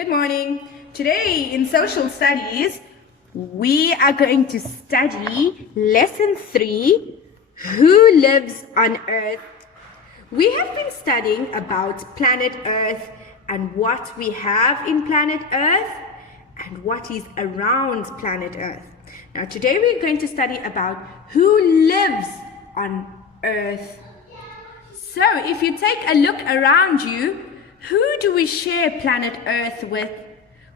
Good morning. Today in social studies, we are going to study lesson 3, Who Lives on Earth? We have been studying about planet Earth and what we have in planet Earth and what is around planet Earth. Now today we're going to study about who lives on Earth. So if you take a look around you, who do we share planet Earth with?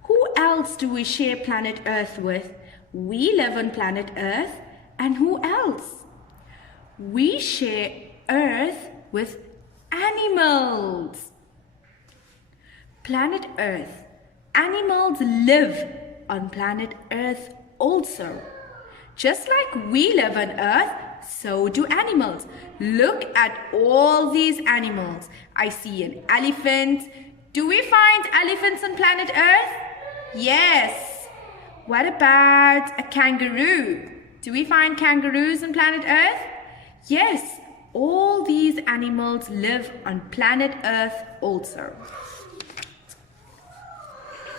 Who else do we share planet Earth with? We live on planet Earth, and who else? We share Earth with animals. Planet Earth. Animals live on planet Earth also. Just like we live on Earth, so do animals. Look at all these animals. I see an elephant. Do we find elephants on planet Earth? Yes. What about a kangaroo? Do we find kangaroos on planet Earth? Yes. All these animals live on planet Earth also.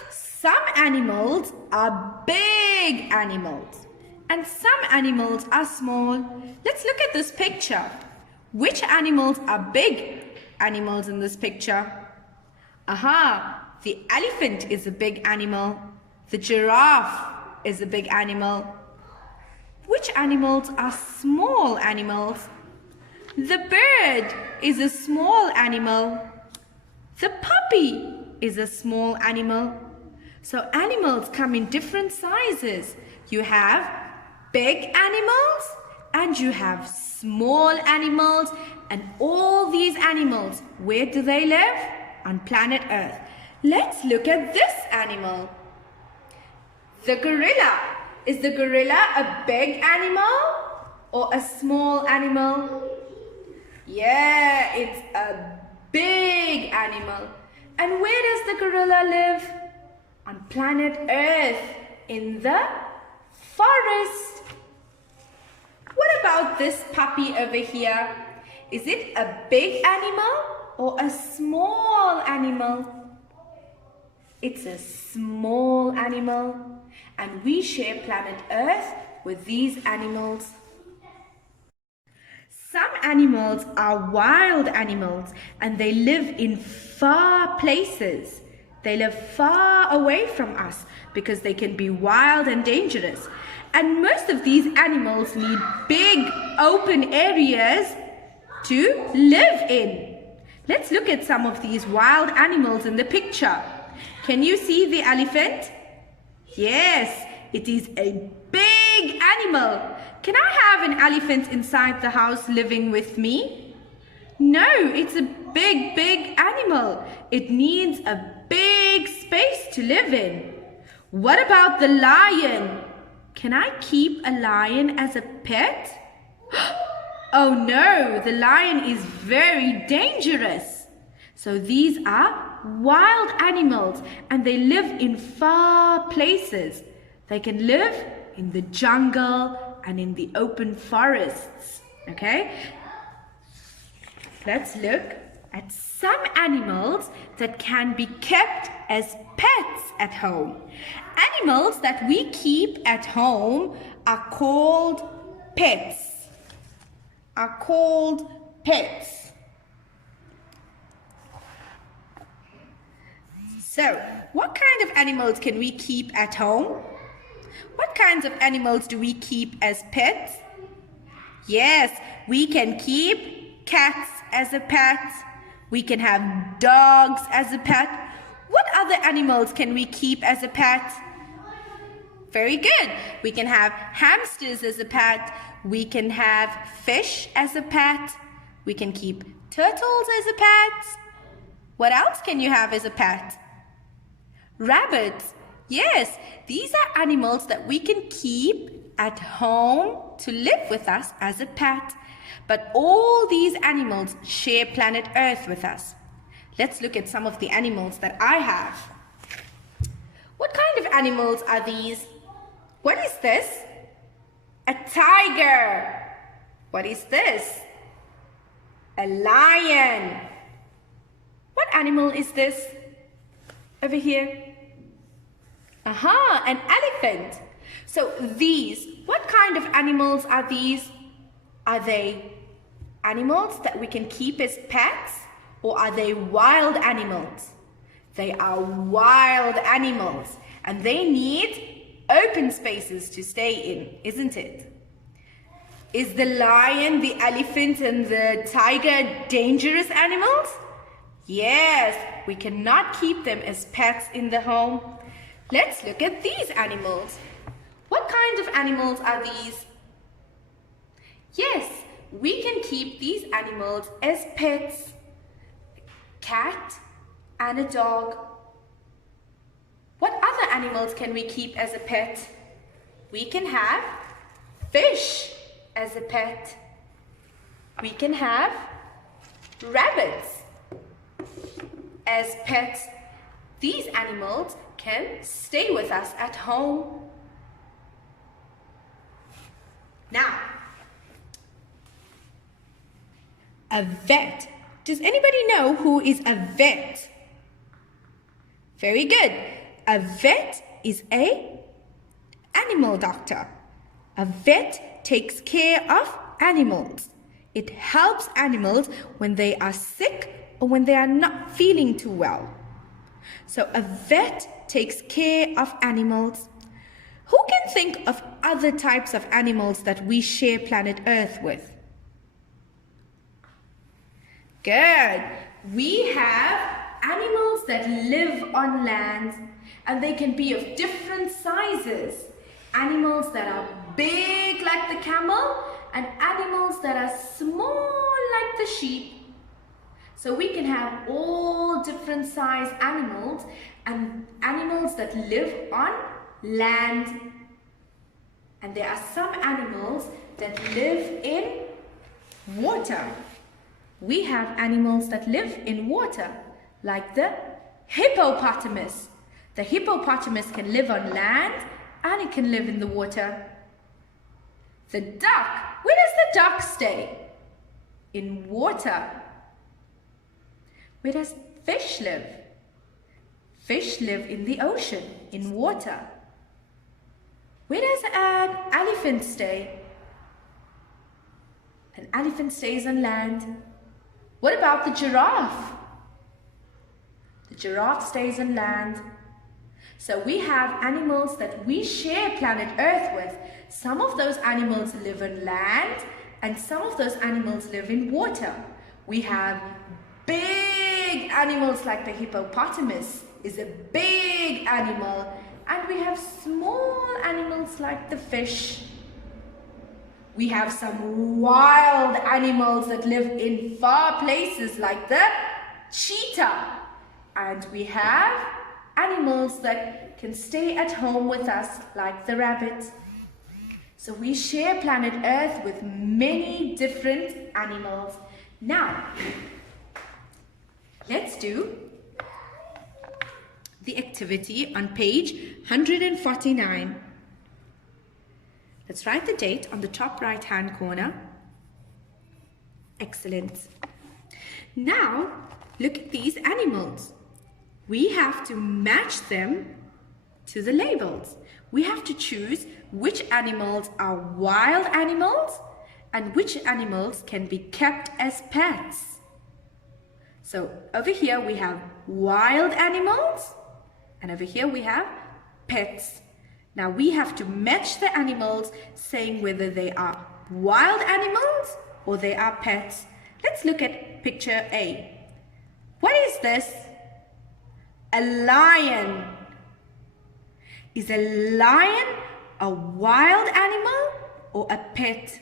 Some animals are big animals. And some animals are small. Let's look at this picture. Which animals are big animals in this picture? Aha, the elephant is a big animal. The giraffe is a big animal. Which animals are small animals? The bird is a small animal. The puppy is a small animal. So animals come in different sizes. You have big animals and you have small animals, and all these animals, where do they live? On planet Earth. Let's look at this animal. The gorilla. Is the gorilla a big animal or a small animal? Yeah, it's a big animal. And where does the gorilla live? On planet Earth, in the forest. What about this puppy over here? Is it a big animal or a small animal? It's a small animal, and we share planet Earth with these animals. Some animals are wild animals and they live in far places. They live far away from us because they can be wild and dangerous. And most of these animals need big open areas to live in. Let's look at some of these wild animals in the picture. Can you see the elephant? Yes, it is a big animal. Can I have an elephant inside the house living with me? No, it's a big animal. It needs a big space to live in. What about the lion? Can I keep a lion as a pet? Oh no, the lion is very dangerous. So these are wild animals and they live in far places. They can live in the jungle and in the open forests. Okay? Let's look at some animals that can be kept as pets at home. Animals that we keep at home are called pets. So, what kind of animals can we keep at home? What kinds of animals do we keep as pets? Yes, we can keep cats as a pet. We can have dogs as a pet. What other animals can we keep as a pet? Very good. We can have hamsters as a pet. We can have fish as a pet. We can keep turtles as a pet. What else can you have as a pet? Rabbits. Yes, these are animals that we can keep at home to live with us as a pet. But all these animals share planet Earth with us. Let's look at some of the animals that I have. What kind of animals are these? What is this? A tiger. What is this? A lion. What animal is this? Over here. Aha, an elephant. So these, what kind of animals are these? Are they animals that we can keep as pets, or are they wild animals? They are wild animals, and they need open spaces to stay in, isn't it? Is the lion, the elephant, and the tiger dangerous animals? Yes, we cannot keep them as pets in the home. Let's look at these animals. What kind of animals are these? Yes, we can keep these animals as pets. A cat and a dog. What other animals can we keep as a pet? We can have fish as a pet. We can have rabbits as pets. These animals can stay with us at home. Now, a vet. Does anybody know who is a vet? Very good. A vet is an animal doctor. A vet takes care of animals. It helps animals when they are sick or when they are not feeling too well. So a vet takes care of animals. Who can think of other types of animals that we share planet Earth with? Good. We have animals that live on land, and they can be of different sizes. Animals that are big like the camel, and animals that are small like the sheep. So we can have all different size animals, and animals that live on land. And there are some animals that live in water. We have animals that live in water, like the hippopotamus. The hippopotamus can live on land and it can live in the water. The duck, where does the duck stay? In water. Where does fish live? Fish live in the ocean, in water. Where does an elephant stay? An elephant stays on land. What about the giraffe? The giraffe stays on land. So we have animals that we share planet Earth with. Some of those animals live on land and some of those animals live in water. We have big animals like the hippopotamus is a big animal, and we have small animals like the fish. We have some wild animals that live in far places like the cheetah. And we have animals that can stay at home with us like the rabbit. So we share planet Earth with many different animals. Now, let's do the activity on page 149. Let's write the date on the top right-hand corner. Excellent. Now, look at these animals. We have to match them to the labels. We have to choose which animals are wild animals and which animals can be kept as pets. So over here we have wild animals, and over here we have pets. Now we have to match the animals, saying whether they are wild animals or they are pets. Let's look at picture A. What is this? A lion. Is a lion a wild animal or a pet?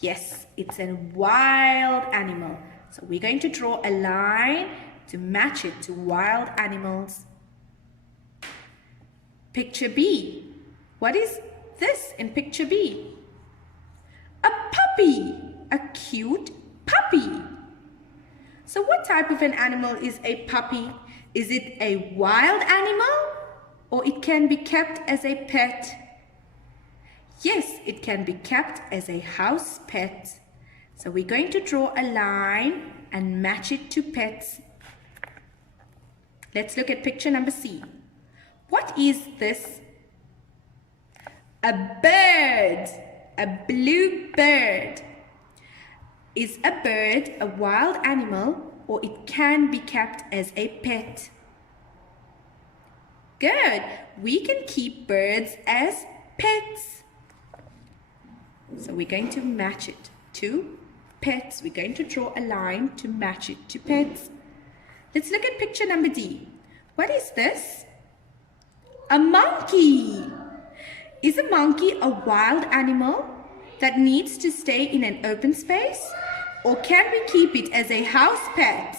Yes, it's a wild animal. So we're going to draw a line to match it to wild animals. Picture B. What is this in picture B? A puppy. A cute puppy. So what type of an animal is a puppy? Is it a wild animal or it can be kept as a pet? Yes, it can be kept as a house pet. So we're going to draw a line and match it to pets. Let's look at picture number C. What is this? A bird. A blue bird. Is a bird a wild animal, or it can be kept as a pet? Good. We can keep birds as pets. So we're going to match it to pets. We're going to draw a line to match it to pets. Let's look at picture number D. What is this? A monkey. Is a monkey a wild animal that needs to stay in an open space? Or can we keep it as a house pet?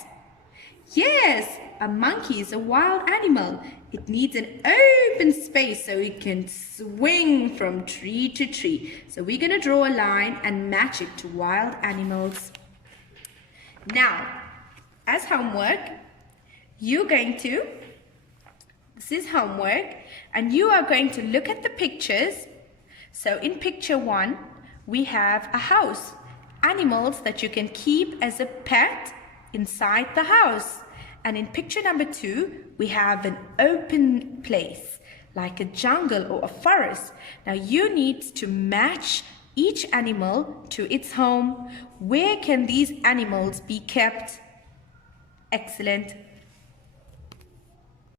Yes, a monkey is a wild animal. It needs an open space so it can swing from tree to tree. So we're going to draw a line and match it to wild animals. Now, as homework, this is homework, and you are going to look at the pictures. So in picture 1, we have a house. Animals that you can keep as a pet inside the house. And in picture number 2, we have an open place, like a jungle or a forest. Now you need to match each animal to its home. Where can these animals be kept? Excellent.